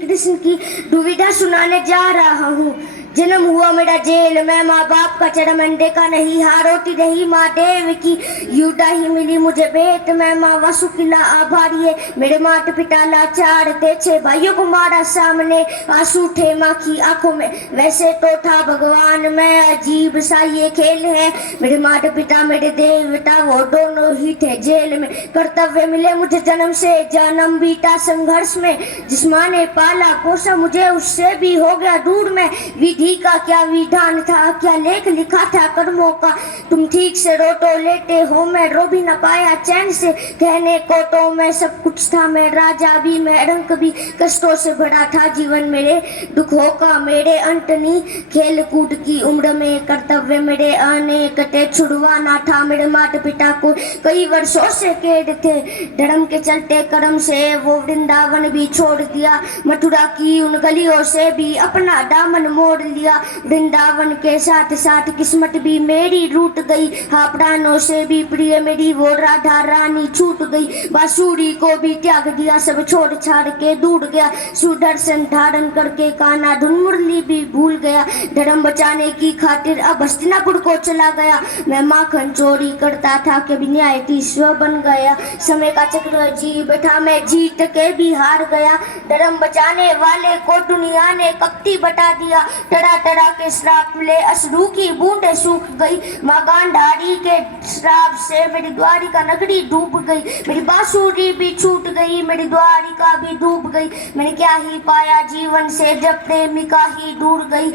कृष्ण की दुविधा सुनाने जा रहा हूँ। जन्म हुआ मेरा जेल में, माँ बाप का चरम अंडे का नहीं, हारोती रही माँ देव की, युदा ही मिली मुझे बेट में, माँ वसुकिला आभारी है, मेरे माता पिता लाचार थे, 6 भाइयों को मारा सामने, आंसू थे माँ की आंखों में, वैसे तो था भगवान में, अजीब सा ये खेल है, मेरे माता पिता मेरे देवता वो दोनों ही थे जेल में, कर्तव्य मिले मुझे जन्म से, जन्म बीता संघर्ष में, जिस माँ ने पाला पोसा मुझे उससे भी हो गया दूर में, विधि का क्या विधान था, क्या लेख लिखा था कर्मों का, तुम ठीक से रो तो लेटे हो, मैं रो भी न पाया चैन से, कहने को तो मैं सब कुछ था, मैं राजा भी मैं रंक भी, कष्टों से भरा था जीवन मेरे, दुखों का मेरे अंत नहीं, खेल कूद की उम्र में कर्तव्य मेरे अनेक थे, छुड़वाना था मेरे माता पिता को, कई वर्षों से कैद थे, धर्म के चलते कर्म से वो वृंदावन भी छोड़ दिया, मथुरा की उन गलियों से भी अपना दामन मोड़ लिया, वृंदावन के साथ साथ किस्मत भी मेरी रूठ गई, हाँ प्राणों से भी प्रिय मेरी वो राधा रानी छूट गई, बांसुरी को भी त्याग दिया, सब छोड़ छाड़ के दूर गया, सुदर्शन धारण करके कान्हा धुन मुरली भी भूल गया, धर्म बचाने की खातिर अब हस्तिनापुर को चला गया, मैं माखन चोरी करता था कभी न्यायाधीश बन गया, समय का चक्र जी बैठा मैं जीत के भी हार गया, धर्म बचाने वाले को दुनिया ने कपटी बता दिया, टड़ा टड़ा के श्राप ले अश्रु की बूंदें सूख गई, माँ गांधारी के श्राप से मेरी द्वारिका नगरी डूब गई, मेरी बांसुरी भी छूट गई, मेरी द्वारिका भी डूब गई, मैंने क्या ही पाया जीवन से जब प्रेमिका ही दूर गई,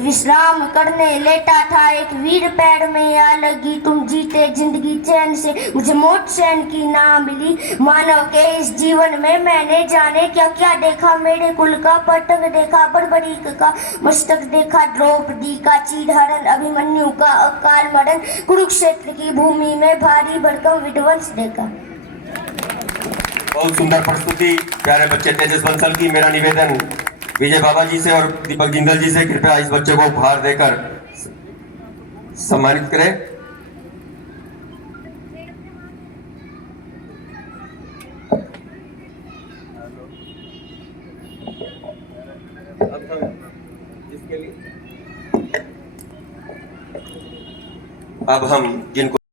विश्राम करने लेटा था एक वीर पैर में आ लगी, तुम जीते जिंदगी चैन से मुझे मौत चैन की ना मिली, मानव के इस जीवन में मैंने जाने क्या क्या देखा, मेरे कुल का पतंग देखा, बड़बड़ीक का मस्तक देखा, द्रौपदी का चीरहरण, अभिमन्यु का अकाल मरण, कुरुक्षेत्र की भूमि में भारी भरकम विध्वंस देखा। बहुत सुंदर प्रस्तुति प्यारे बच्चे तेजस बंसल की। मेरा निवेदन विजय बाबा जी से और दीपक जिंदल जी से, कृपया इस बच्चे को उपहार देकर सम्मानित करें। अब हम जिनको